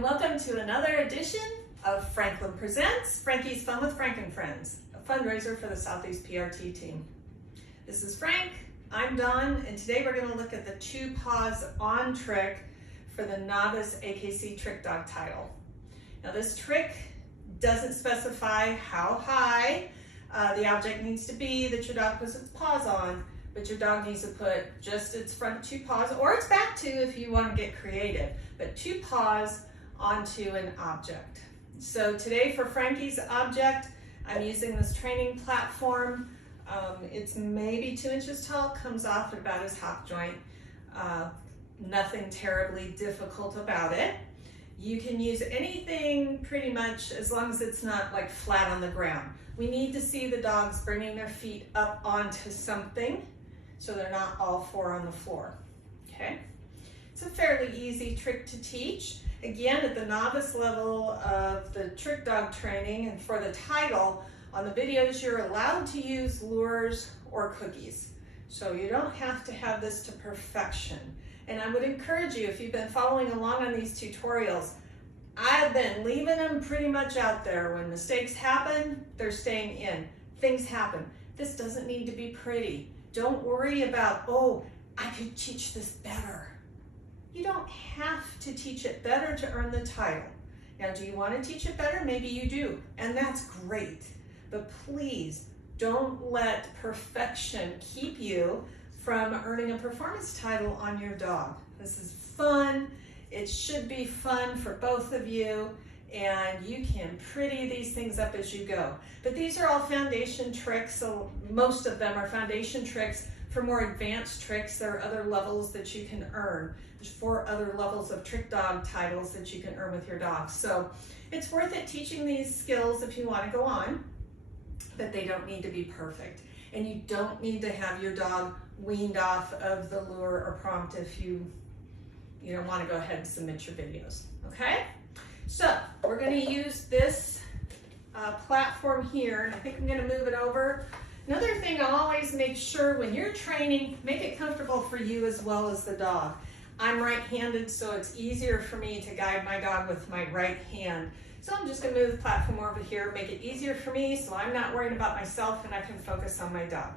and welcome to another edition of Franklin Presents Frankie's Fun with Frank and Friends, a fundraiser for the Southeast PRT team. This is Frank, I'm Dawn, and today we're going to look at the 2 paws on trick for the Novice AKC Trick Dog title. Now this trick doesn't specify how high the object needs to be that your dog puts its paws on, but your dog needs to put just its front 2 paws, or its back 2 if you want to get creative, but 2 paws onto an object. So today for Frankie's object, I'm using this training platform. It's maybe 2 inches tall, comes off at about his hop joint. Nothing terribly difficult about it. You can use anything pretty much as long as it's not like flat on the ground. We need to see the dogs bringing their feet up onto something so they're not all 4 on the floor, okay? It's a fairly easy trick to teach. Again, at the novice level of the trick dog training and for the title, on the videos you're allowed to use lures or cookies. So you don't have to have this to perfection. And I would encourage you, if you've been following along on these tutorials, I've been leaving them pretty much out there. When mistakes happen, they're staying in. Things happen. This doesn't need to be pretty. Don't worry about, oh, I could teach this better. You don't have to teach it better to earn the title. Now, do you want to teach it better? Maybe you do, and that's great. But please don't let perfection keep you from earning a performance title on your dog. This is fun. It should be fun for both of you, and you can pretty these things up as you go. But these are all foundation tricks, so most of them are foundation tricks. For more advanced tricks, there are other levels that you can earn. There's 4 other levels of trick dog titles that you can earn with your dog. So it's worth it teaching these skills if you want to go on, but they don't need to be perfect. And you don't need to have your dog weaned off of the lure or prompt if you don't want to go ahead and submit your videos, okay? So we're going to use this platform here, and I think I'm going to move it over. Another thing, I'll always make sure when you're training, make it comfortable for you as well as the dog. I'm right-handed, so it's easier for me to guide my dog with my right hand. So I'm just going to move the platform over here, make it easier for me so I'm not worrying about myself and I can focus on my dog.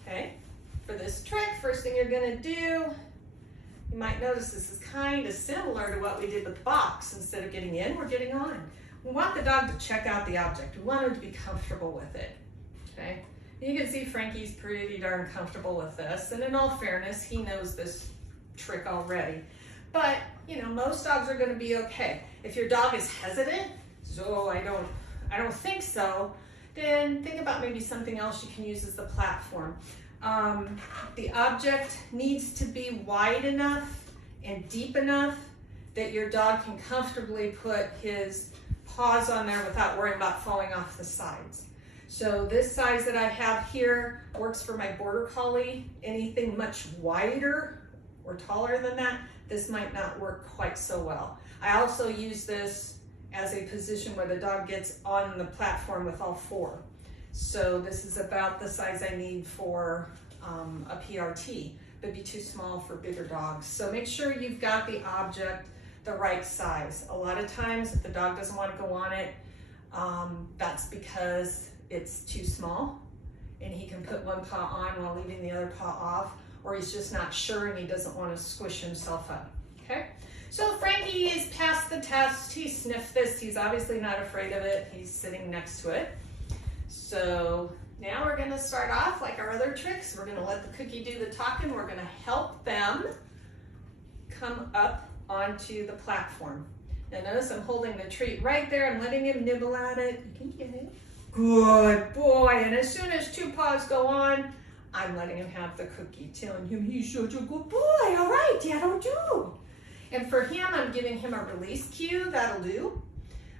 Okay, for this trick, first thing you're going to do, you might notice this is kind of similar to what we did with the box. Instead of getting in, we're getting on. We want the dog to check out the object. We want him to be comfortable with it. Okay, you can see Frankie's pretty darn comfortable with this, and in all fairness, he knows this trick already. But you know, most dogs are going to be okay. If your dog is hesitant, so I don't think so, then think about maybe something else you can use as the platform. The object needs to be wide enough and deep enough that your dog can comfortably put his paws on there without worrying about falling off the sides. So this size that I have here works for my border collie. Anything much wider or taller than that, this might not work quite so well. I also use this as a position where the dog gets on the platform with all 4. So this is about the size I need for a PRT, but be too small for bigger dogs. So make sure you've got the object the right size. A lot of times if the dog doesn't want to go on it, that's because it's too small and he can put one paw on while leaving the other paw off, or he's just not sure and he doesn't want to squish himself up, okay? So Frankie is passed the test. He sniffed this. He's obviously not afraid of it. He's sitting next to it. So now we're going to start off like our other tricks. We're going to let the cookie do the talking. We're going to help them come up onto the platform. Now notice I'm holding the treat right there. I'm letting him nibble at it. You can get it. Good boy. And as soon as 2 paws go on, I'm letting him have the cookie, telling him he's such a good boy. All right, Dad'll do. And for him, I'm giving him a release cue. That'll do.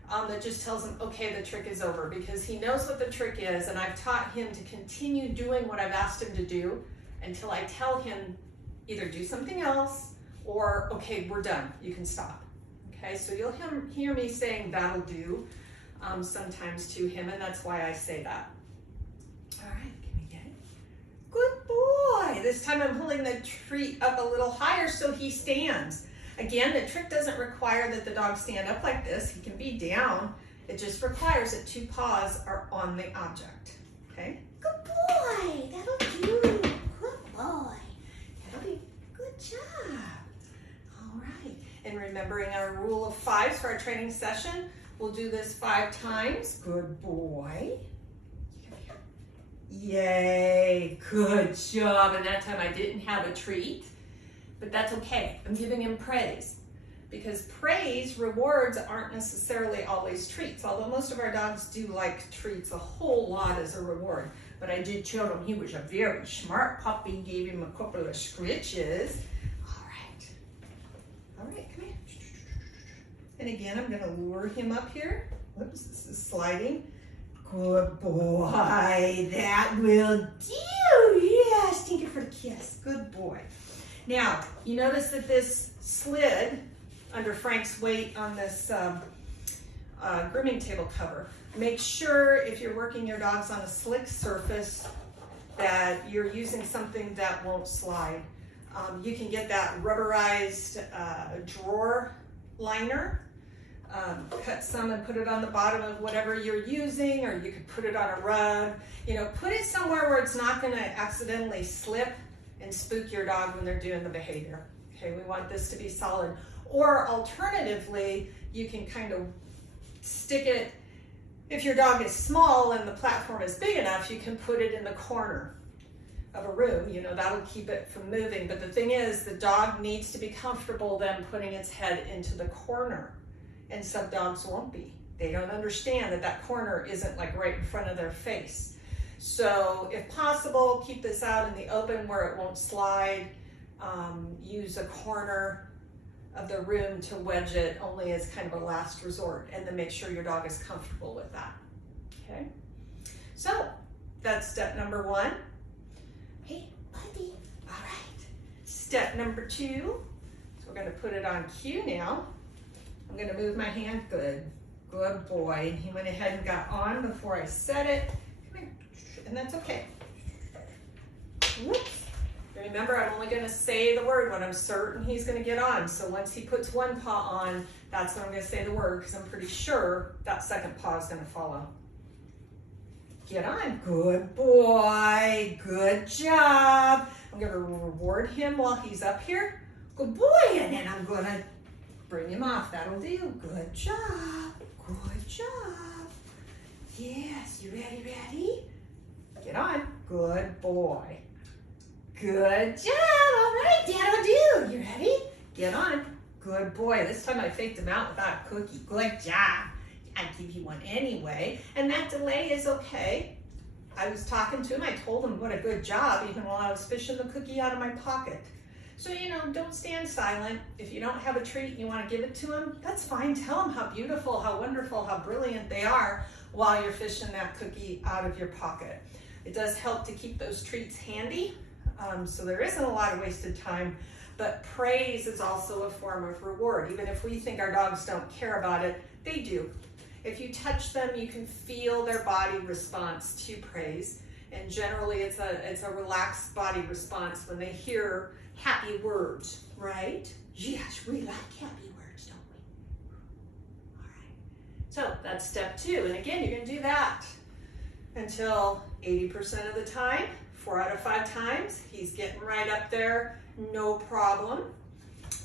That just tells him, okay, the trick is over, because he knows what the trick is, and I've taught him to continue doing what I've asked him to do until I tell him either do something else or, okay, we're done, you can stop. Okay, so you'll hear me saying that'll do sometimes to him, and that's why I say that. All right, can we get it? Good boy. This time I'm holding the treat up a little higher so he stands. Again, the trick doesn't require that the dog stand up like this. He can be down. It just requires that 2 paws are on the object. Okay? Good boy. That'll do. Good boy. That'll be good job. All right. And remembering our rule of 5s for our training session, we'll do this 5 times. Good boy. Yay, good job. And that time I didn't have a treat, but that's okay. I'm giving him praise because praise, rewards aren't necessarily always treats, although most of our dogs do like treats a whole lot as a reward. But I did tell him he was a very smart puppy, gave him a couple of scritches. All right, come here. And again, I'm gonna lure him up here. Whoops, this is sliding. Good boy, that will do. Yes, thank you for the kiss. Good boy. Now, you notice that this slid under Frank's weight on this grooming table cover. Make sure if you're working your dogs on a slick surface that you're using something that won't slide. You can get that rubberized drawer liner. Cut some and put it on the bottom of whatever you're using, or you could put it on a rug. You know, put it somewhere where it's not going to accidentally slip and spook your dog when they're doing the behavior. Okay, we want this to be solid. Or alternatively, you can kind of stick it, if your dog is small and the platform is big enough, you can put it in the corner of a room. You know, that'll keep it from moving. But the thing is, the dog needs to be comfortable then putting its head into the corner. And some dogs won't be. They don't understand that that corner isn't like right in front of their face. So if possible, keep this out in the open where it won't slide. Use a corner of the room to wedge it only as kind of a last resort, and then make sure your dog is comfortable with that. Okay? So that's step number 1. Hey, buddy. All right. Step number 2. So we're going to put it on cue now. I'm going to move my hand. Good. Good boy. And he went ahead and got on before I said it. Come here. And that's okay. Whoops. Remember, I'm only going to say the word when I'm certain he's going to get on. So once he puts one paw on, that's when I'm going to say the word, because I'm pretty sure that second paw is going to follow. Get on. Good boy. Good job. I'm going to reward him while he's up here. Good boy. And then I'm going to bring him off. That'll do. Good job. Good job. Yes. You ready? Get on. Good boy. Good job. All right. That'll do. You ready? Get on. Good boy. This time I faked him out without a cookie. Good job. I'd give you one anyway. And that delay is okay. I was talking to him. I told him what a good job, even while I was fishing the cookie out of my pocket. So, you know, don't stand silent. If you don't have a treat and you want to give it to him, that's fine. Tell him how beautiful, how wonderful, how brilliant they are while you're fishing that cookie out of your pocket. It does help to keep those treats handy, so there isn't a lot of wasted time, but praise is also a form of reward. Even if we think our dogs don't care about it, they do. If you touch them, you can feel their body response to praise, and generally it's a relaxed body response when they hear happy words, right? Yes, we like happy words, don't we? All right. So that's step 2. And again, you're going to do that until 80% of the time, 4 out of 5 times, he's getting right up there, no problem.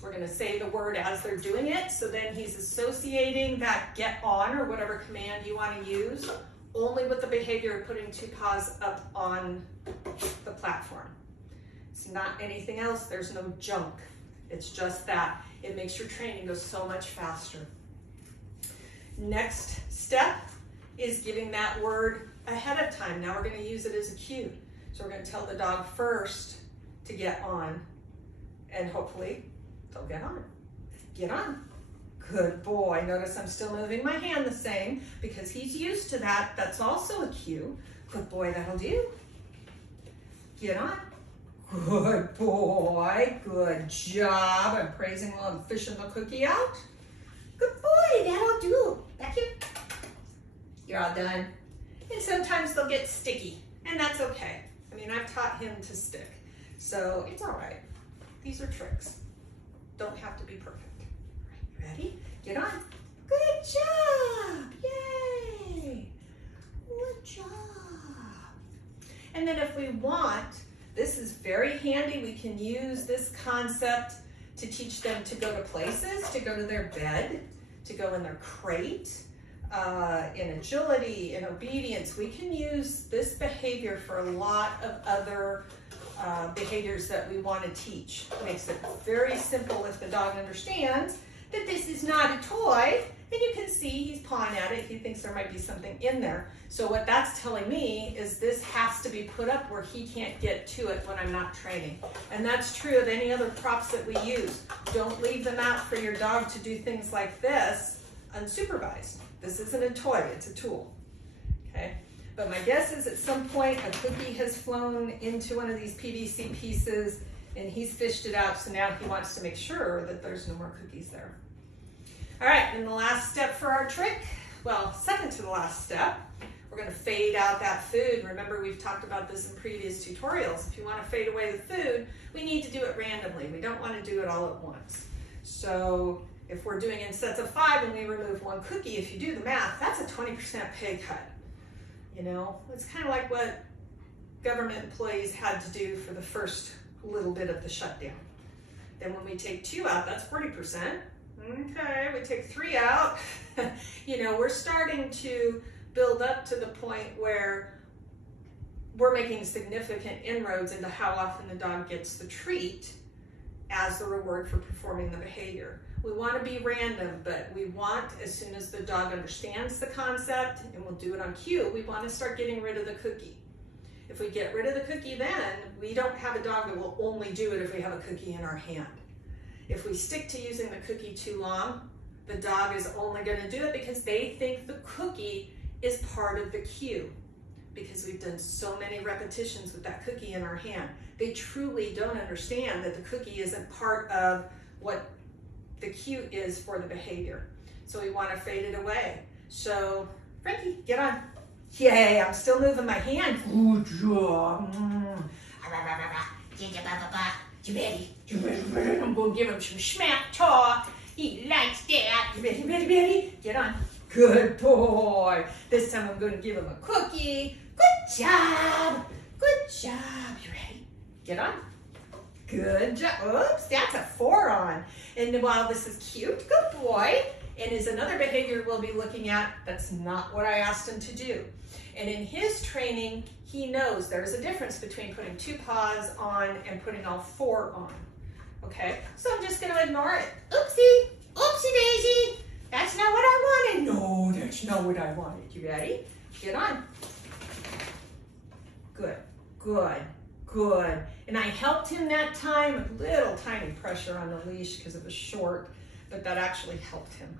We're going to say the word as they're doing it, so then he's associating that get on or whatever command you want to use only with the behavior of putting 2 paws up on the platform. It's not anything else. There's no junk. It's just that. It makes your training go so much faster. Next step is giving that word ahead of time. Now we're going to use it as a cue. So we're going to tell the dog first to get on, and hopefully they'll get on. Get on. Good boy. Notice I'm still moving my hand the same because he's used to that. That's also a cue. Good boy. That'll do. Get on. Good boy. Good job. I'm praising while I'm fishing the cookie out. Good boy. That'll do. Back here. You're all done. And sometimes they'll get sticky, and that's okay. I mean, I've taught him to stick, so it's all right. These are tricks. Don't have to be perfect. ready? Get on. Good job. Yay. Good job. And then if we want, this is very handy. We can use this concept to teach them to go to places, to go to their bed, to go in their crate, in agility, in obedience. We can use this behavior for a lot of other behaviors that we want to teach. It makes it very simple if the dog understands that this is not a toy, and you can see he's pawing at it. He thinks there might be something in there. So what that's telling me is this has to be put up where he can't get to it when I'm not training. And that's true of any other props that we use. Don't leave them out for your dog to do things like this unsupervised. This isn't a toy, it's a tool, okay? But my guess is at some point a cookie has flown into one of these PVC pieces and he's fished it out, so now he wants to make sure that there's no more cookies there. All right, and the last step for our trick, well, second to the last step, we're gonna fade out that food. Remember, we've talked about this in previous tutorials. If you wanna fade away the food, we need to do it randomly. We don't wanna do it all at once. So if we're doing in sets of 5 and we remove 1 cookie, if you do the math, that's a 20% pay cut. You know, it's kind of like what government employees had to do for the first little bit of the shutdown. Then when we take 2 out, that's 40%. Okay, we take 3 out. You know, we're starting to build up to the point where we're making significant inroads into how often the dog gets the treat as the reward for performing the behavior. We want to be random, but we want, as soon as the dog understands the concept, and we'll do it on cue, we want to start getting rid of the cookie. If we get rid of the cookie, then we don't have a dog that will only do it if we have a cookie in our hand. If we stick to using the cookie too long, the dog is only going to do it because they think the cookie is part of the cue, because we've done so many repetitions with that cookie in our hand. They truly don't understand that the cookie isn't part of what the cue is for the behavior. So we want to fade it away. So, Frankie, get on. Yay, I'm still moving my hand. Good job. You ready? I'm going to give him some smack talk. He likes that. You ready? Get on. Good boy. This time I'm going to give him a cookie. Good job. Good job. You ready? Get on. Good job. Oops, that's a 4 on. And while this is cute, good boy. And is another behavior we'll be looking at. That's not what I asked him to do. And in his training, he knows there's a difference between putting 2 paws on and putting all 4 on. Okay, so I'm just going to ignore it. Oopsie, oopsie daisy. That's not what I wanted. No, that's not what I wanted. You ready? Get on. Good, good, good. And I helped him that time. A little tiny pressure on the leash because it was short, but that actually helped him.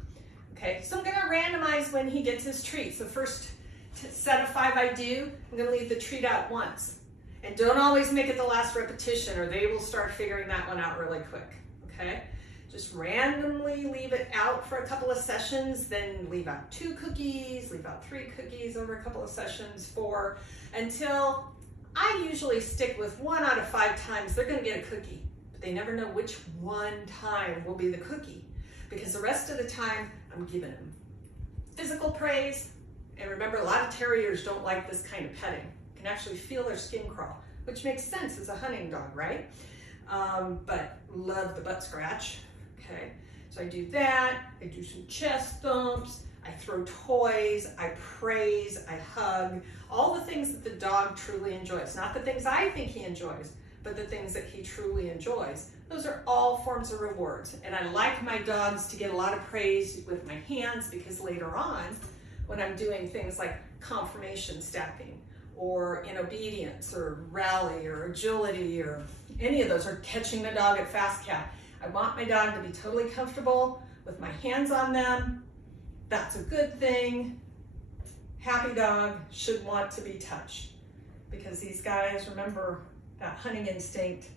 Okay, so I'm going to randomize when he gets his treat. So first set of 5 I do, I'm going to leave the treat out once. And don't always make it the last repetition or they will start figuring that one out really quick. Okay, just randomly leave it out for a couple of sessions, then leave out 2 cookies, leave out 3 cookies over a couple of sessions, 4, until I usually stick with 1 out of 5 times they're going to get a cookie. But they never know which one time will be the cookie, because the rest of the time I'm giving them physical praise. And remember, a lot of terriers don't like this kind of petting. You can actually feel their skin crawl, which makes sense as a hunting dog, right? But love the butt scratch. Okay, so I do that. I do some chest thumps. I throw toys. I praise. I hug. All the things that the dog truly enjoys. Not the things I think he enjoys, but the things that he truly enjoys. Those are all forms of rewards. And I like my dogs to get a lot of praise with my hands, because later on, when I'm doing things like conformation stacking, or in obedience, or rally, or agility, or any of those, or catching the dog at fast cat, I want my dog to be totally comfortable with my hands on them. That's a good thing. Happy dog should want to be touched, because these guys, remember that hunting instinct,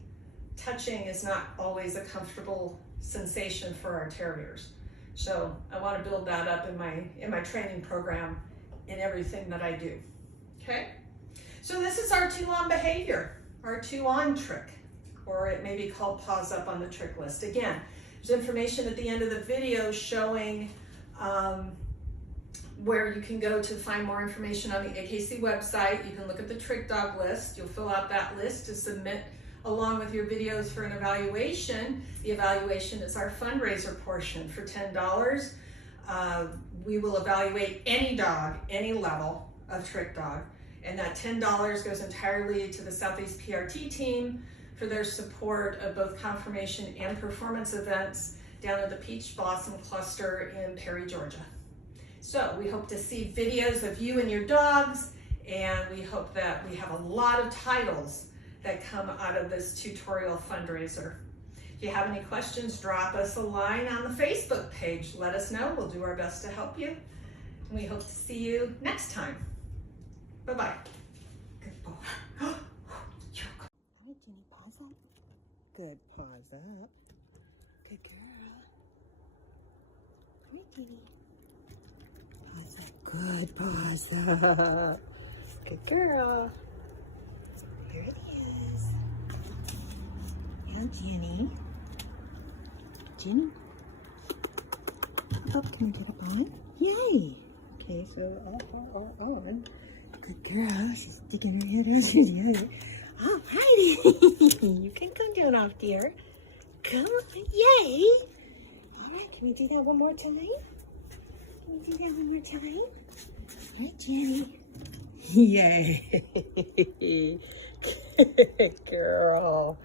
touching is not always a comfortable sensation for our terriers. So I want to build that up in my training program in everything that I do. Okay? So this is our 2 on behavior, our 2 on trick, or it may be called Paws Up on the trick list. Again, There's information at the end of the video showing where you can go to find more information on the AKC website. You can look at the trick dog list. You'll fill out that list to submit along with your videos for an evaluation. The evaluation is our fundraiser portion for $10. We will evaluate any dog, any level of trick dog, and that $10 goes entirely to the Southeast PRT team for their support of both confirmation and performance events down at the Peach Blossom Cluster in Perry, Georgia. So we hope to see videos of you and your dogs, and we hope that we have a lot of titles that come out of this tutorial fundraiser. If you have any questions, drop us a line on the Facebook page. Let us know. We'll do our best to help you. And we hope to see you next time. Bye-bye. Good boy. All right, Jenny, paws up. Good, paws up. Good girl. All right, Jenny. Paws up. Good, paws up. Good girl. Here it is. And Jenny. Jenny. Oh, can we get it on? Yay! Okay, so on. Good girl. She's sticking her head out. Yay. Oh, hi. You can come down off, dear. Come on. Yay! All right, can we do that one more time? Can we do that one more time? All right, Jenny. Yay! Good girl.